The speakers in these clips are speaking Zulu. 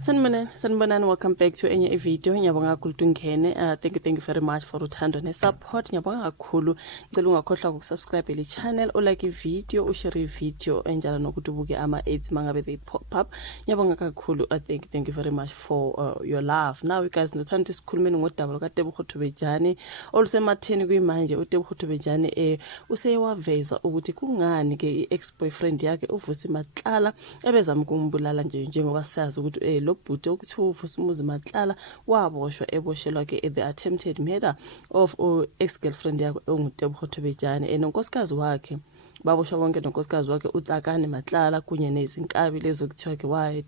Sanibonani, welcome back to enye video. Ngiyabonga kakhulu Tungene. Thank you very much for uthando ne-support. Ngiyabonga kakhulu. Ngicela ungakhohlwa ukusubscribe le channel, ulike video, ushare video enjalo nokuthi ubuke ama-ads mangabe they pop up. Ngiyabonga kakhulu. Thank you very much for your love. Now you guys nothanda sikhulumeni ngodaba lukaTebogo Thobejane olusematheni kuyimanje. uTebogo Thobejane useyewaveza ukuthi kungani ke i-ex-boyfriend yakhe uVusi Matlala ebezama ukumbulala njengoba sazi ukuthi lo bhuti okuthi uVusi Matlala waboshwa eboshelwa ke the attempted murder of ex-girlfriend yakhe onguTebogo Thobejane nonkosikazi wakhe. Baboshwa bonke nonkosikazi wakhe uTsakane Matlala kunye nezinkabi lezo kuthiwa ke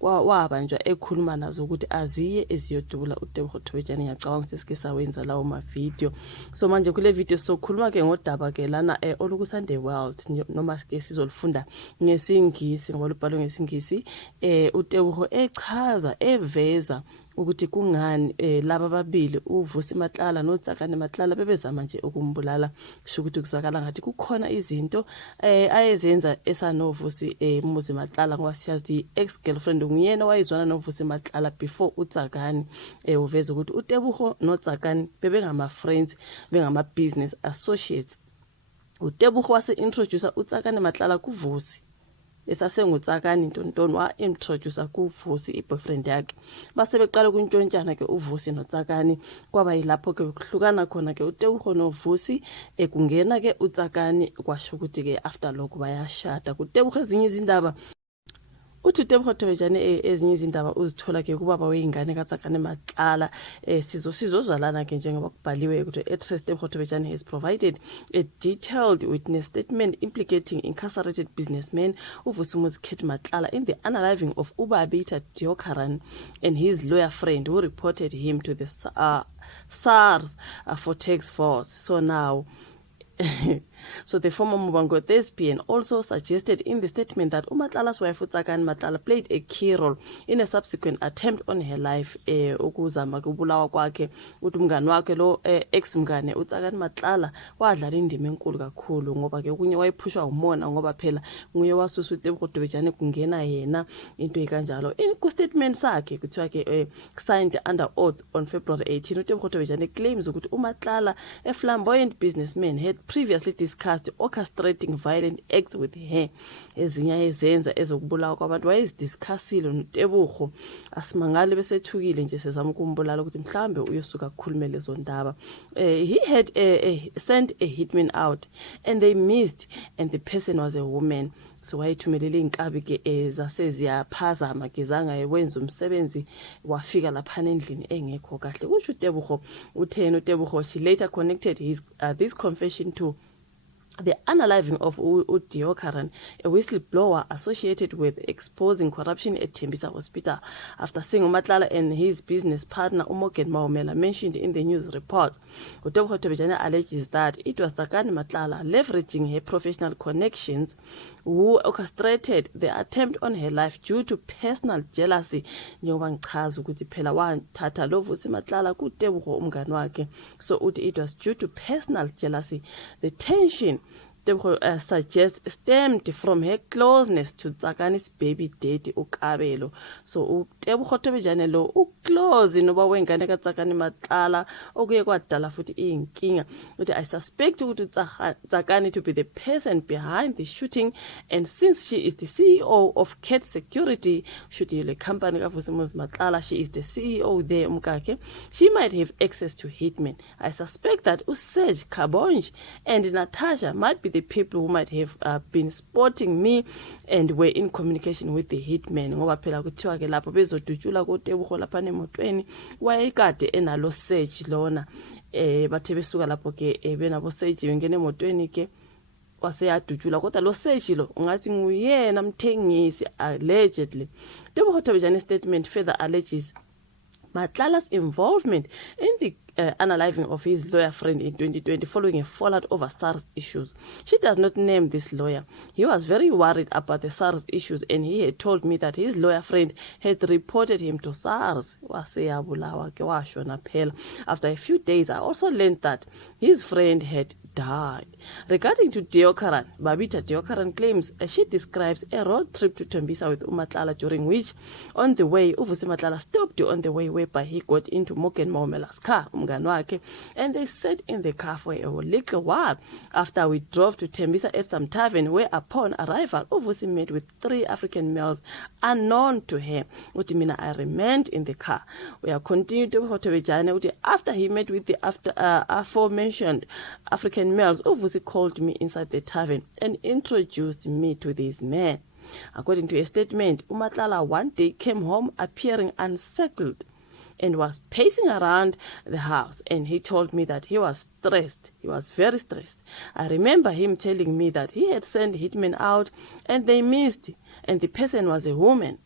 wabanjwa ekhuluma nazo ukuthi aziye eziyodubula uTebogo Thobejane. Ngiyacabanga ukuthi sike sawenza lawo ma video. So manje kule video sokhuluma ke ngodaba ke lana olukuSunday World noma ke sizolufunda ngesingisi ngoba lubhalwe ngesingisi. uTebogo echaza eveza ukuthi kungani laba babili uVusi Matlala noTsakane Matlala bebezama nje ukumbulala. Kusho ukuthi kuzwakala ngathi kukhona izinto ayezenza esanoVusi Muzi Matlala ngoba siyazi ex-girlfriend nguyena wayizwana noVusi Matlala before uTsakane. Uveza ukuthi uTebogo noTsakane bebengama friends, bengama business associates. uTebogo wase introduce uTsakane Matlala kuVusi esasenguTsakane Ntontoni wa-introduce kuVusi i-boyfriend yakhe. Base beqala kuntshontshana ke uVusi noTsakane kwaba yilapho ke kuhlukana khona ke uTebogo noVusi kungena ke uTsakane kwasho ukuthi ke after lokho bayashada. kuTebogo ezinye izindaba uthi uTebogo Thobejane ezinye izindaba uzithola ke kubaba weingane kaTsakane Matlala. Sizozwalana ke njengoba kubhaliwe ukuthi actress Tebogo Thobejane has provided a detailed witness statement implicating incarcerated businessman uVusi Matlala in the unaliving of Ubabita Deokaran and his lawyer friend who reported him to the SARS for tax force. So now so the former Muvhango thespian also suggested in the statement that uMatlala's wife uTsakane Matlala played a key role in a subsequent attempt on her life ukuzama kubulawa kwakhe. Uthi umngane wakhe lo ex-mngane uTsakane Matlala wadlala indima enkulu kakhulu ngoba ke kunye wayephushwa umona ngoba phela nguye wasusa uTebogo Thobejane kungena yena into ekanjalo. In ku statement sakhe kuthiwa ke signed under oath on February 18 uTebogo Thobejane claims ukuthi uMatlala, a flamboyant businessman, had previously discussed orchestrating violent acts with her. Ezinye ezenza ezokubulawa kwabantu wayezidiscussile noTebogo asimangale besethukile nje sezama ukumbulala ukuthi mhlambe uyosuka kukhulume lezo ndaba. He had sent a hitman out and they missed and the person was a woman. So wayithumelele inkabi ke zaseziyaphazama ke zanga ewenza umsebenzi wafika lapha endlini engekho kahle. Kusho uTebogo uthena uTebogo she later connected this confession to the unaliving of Deokaran, a whistleblower associated with exposing corruption at Tembisa Hospital, after seeing Matlala and his business partner Umoget Maumela mentioned in the news reports. uTebogo Thobejane alleges that it was Tsakane Matlala, leveraging her professional connections, who orchestrated the attempt on her life due to personal jealousy. Njengoba ngichaza ukuthi phela wathatha lo Vusi Matlala kuTebogo umngane wakhe. So uthi it was due to personal jealousy. The tension Tebogo suggests stemmed from her closeness to Tsakane's baby daddy uKabelo. So uTebogo Thobejane lo uclose noba wengane kaTsakane Matlala okuye kwadala futhi inkinga. Uthi I suspect ukuthi Tsakane to be the person behind the shooting, and since she is the CEO of Cat Security, shooting le company kaVusi Matlala, she is the CEO there umkakhe, she might have access to hitmen. I suspect that Serge Kabonj and Natasha might be the people who might have been spotting me and were in communication with the hitman. Ngoba phela kuthiwa ke lapho bezodutshula koTebogo lapha nemotweni wayekade enalo Serge lona bathe besuka lapho ke benabo Serge bengena emotweni ke waseyadutshula kodwa lo Serge lo ungathi nguyena mthengisi allegedly. Tebogo Thobejane statement further alleges Matlala's involvement in the unaliving of his lawyer friend in 2020 following a fallout over SARS issues. She does not name this lawyer. He was very worried about the SARS issues, and he had told me that his lawyer friend had reported him to SARS. After a few days, I also learned that his friend had died. Regarding to Deokaran, Babita Deokaran claims she describes a road trip to Tembisa with Umatlala, during which on the way Uvusi Matlala stopped on the way whereby he got into Moken Maumela's car, Umganwake, and they sat in the car for a little while. After we drove to Tembisa at some tavern, where upon arrival Uvusi met with 3 African males unknown to her. Utimina, I remained in the car. We are continued to Hotevejane. After he met with the aforementioned African males, Uvusi called me inside the tavern and introduced me to these men. According to a statement, Umatlala one day came home appearing unsettled and was pacing around the house, and he told me that he was stressed. He was very stressed. I remember him telling me that he had sent hitmen out and they missed, and the person was a woman.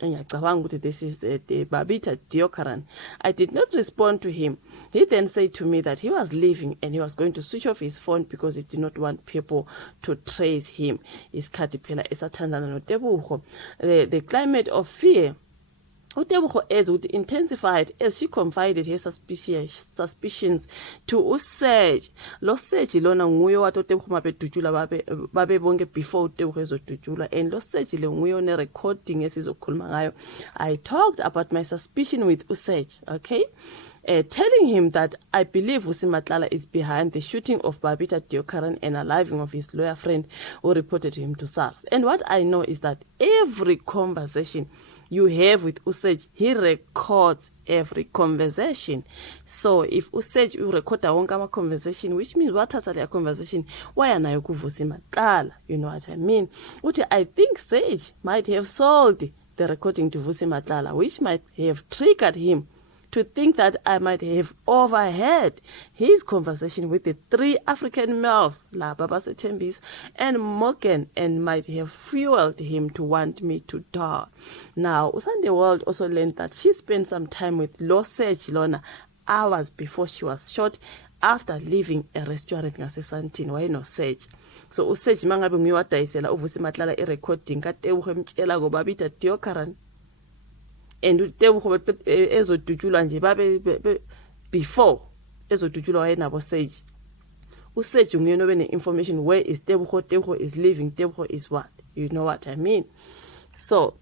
This is the Babita Deokaran. I did not respond to him. He then said to me that he was leaving and he was going to switch off his phone because he did not want people to trace him. The climate of fear uTebogo as would intensified as she confided her suspicions to uSerge. Lo Serge lona nguye wathi uTebogo mabedujula babe bonke before uTebogo ezodujula, and lo Serge le nguye one recording esizokhuluma ngayo. I talked about my suspicion with uSerge, okay? Telling him that I believe Vusi Matlala is behind the shooting of Babita Deokaran and aliving of his lawyer friend who reported him to SARS. And what I know is that every conversation you have with uSerge, he records every conversation. So if uSerge you record a wonke conversation, which means what a conversation, why are you Vusi Matlala? You know what I mean? I think Serge might have sold the recording to Vusi Matlala, which might have triggered him to think that I might have overheard his conversation with the 3 African males, La Babase Tembis and Morgan, and might have fueled him to want me to die. Now, Usande World also learned that she spent some time with Lo Serge Lona hours before she was shot after leaving a restaurant in Santini. Why no Serge? So uSerge mangabe nguye wadayisela uVusi Matlala i-recording kaTebogo emtshela go Babita Deokaran, and uTebogo ezodujulwa nje babe before ezodujulwa wayenabo Serge. uSerge nguye nobe ne-information where is Tebogo, Tebogo is living, Tebogo is what, you know what I mean. So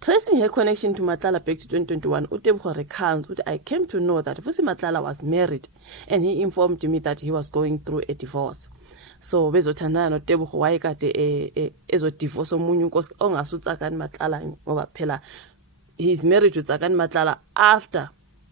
tracing her connection to Matlala back to 2021, uTebogo recounts that I came to know that Vusi Matlala was married and he informed me that he was going through a divorce. So bezothandana noTebogo wayekade ezodivorce omunye unkosi ongasutsakani Matlala ngoba phela he's married to Tsakani Matlala after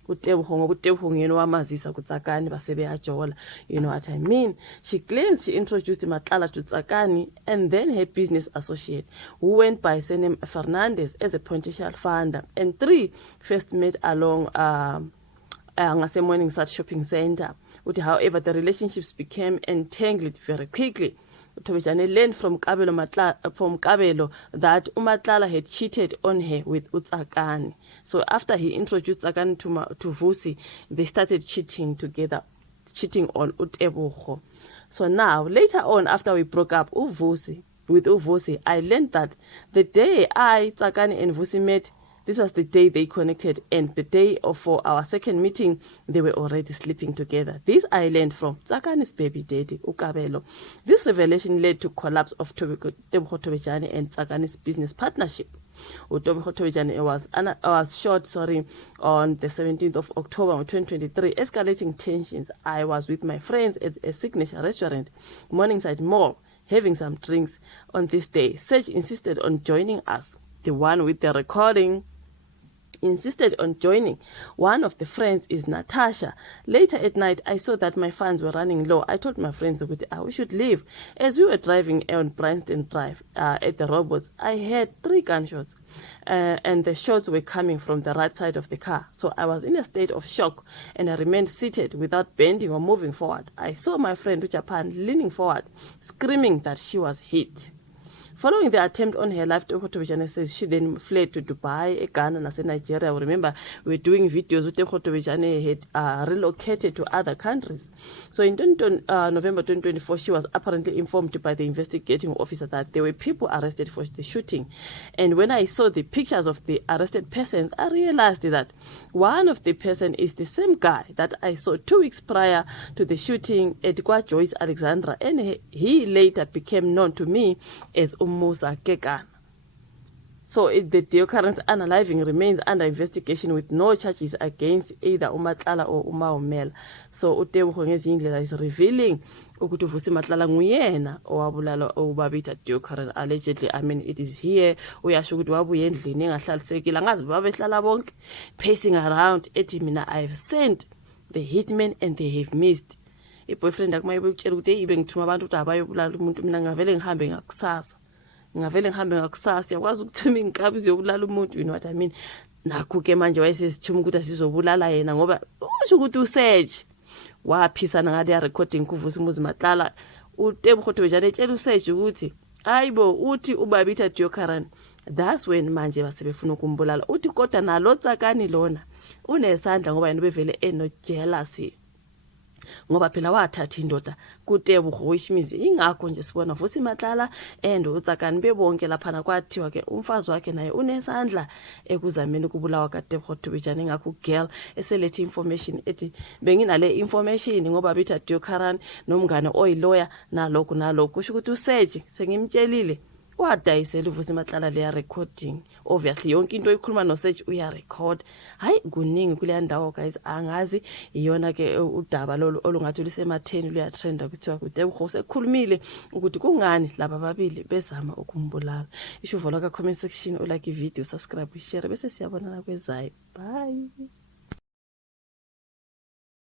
uTebogo ngoba uTebogo nguyena wamazisa kuTsakani basebeyajola, you know what I mean. She claims she introduced Matlala to Tsakani and then her business associate who went by surname Fernandez as a potential funder, and 3 first met along ngase Morningside shopping center. However, the relationships became entangled very quickly. Thobejane learned from Kabelo that Umatlala had cheated on her with uTsakani. So after he introduced Tsakani to Vusi, they started cheating together, cheating on uTebogo. So now, later on, after we broke up with Uvusi, I learned that the day Tsakani and Vusi met, this was the day they connected, and the day for our second meeting, they were already sleeping together. This I learned from Tsakani's baby daddy, Ukabelo. This revelation led to collapse of Tebogo Thobejane and Tsakani's business partnership. Tebogo Thobejane was shot on the 17th of October 2023, escalating tensions. I was with my friends at a signature restaurant, Morningside Mall, having some drinks. On this day, Serge insisted on joining us. The one with the recording insisted on joining. One of the friends is Natasha. Later at night, I saw that my funds were running low. I told my friends that we should leave. As we were driving on Bryanston Drive at the robots, I heard 3 gunshots, and the shots were coming from the right side of the car. So I was in a state of shock, and I remained seated without bending or moving forward. I saw my friend Japan leaning forward, screaming that she was hit. Following the attempt on her life, Tebo Khotobejane says she then fled to Dubai, Ghana, and Nigeria. Remember, we were doing videos with Tebo Khotobejane had relocated to other countries. So in November 2024, she was apparently informed by the investigating officer that there were people arrested for the shooting. And when I saw the pictures of the arrested persons, I realized that one of the person is the same guy that I saw 2 weeks prior to the shooting at Kwa Joyce Alexandra, and he later became known to me as Umusa Kekana. So the Deokaran's unaliving remains under investigation with no charges against either Umatlala or Umaumel. So Utebo is revealing ukuthi Vusi Matlala nguyena owabulala ubabitha Deokaran allegedly. I mean, it is here uyasho ukuthi wabuye endlini engahlalisekile angazi babehlala bonke pacing around ethi mina I have sent the hitmen and they have missed. I-boyfriend yakhe mayebekutshela ukuthi hey bengithuma abantu ukuthi abayobulala umuntu mina ngavele ngihambe ngakusasa. Yakwazi ukuthuma inkabi ziyobulala umuntu, you know what I mean. Nakho ke manje wayesesithuma ukuthi asizobulala yena ngoba usho ukuthi uSearch waphisana ngale recording kuvusa umuzi Matlala. uTebo Khotobejane etshela uSearch ukuthi ayibo uthi ubabitha Deokaran. That's when manje basebefuna ukumbulala. Uthi kodwa nalo Tsakani lona unesandla ngoba yena bevele eno jealousy. Ngoba phela wathatha indoda kuTebo which ingakho nje sibona Vusi Matlala and uTsakani bebonke lapha kwathiwa ke umfazi wakhe naye unesandla ekuzameni ukubulawa kaTebo Khotobejane. Ngakho girl eselethe information ethi benginale information ngoba bitha Deokaran nomngane oyilawyer nalokho kusho ukuthi uSearch sengimtshelile wadayisela uVusi Matlala leya recording. Obviously yonke into oyikhuluma noSearch uya record. Hayi kuningi kule ndawo guys, angazi iyona ke udaba lolu olungathi lisematheni luya trenda kuthiwa kuTebo sekukhulumile ukuthi kungani laba babili bezama ukumbulala. Isho vola ka comment section, ulike ivideo, subscribe, share bese siyabonana kwezayo. Bye.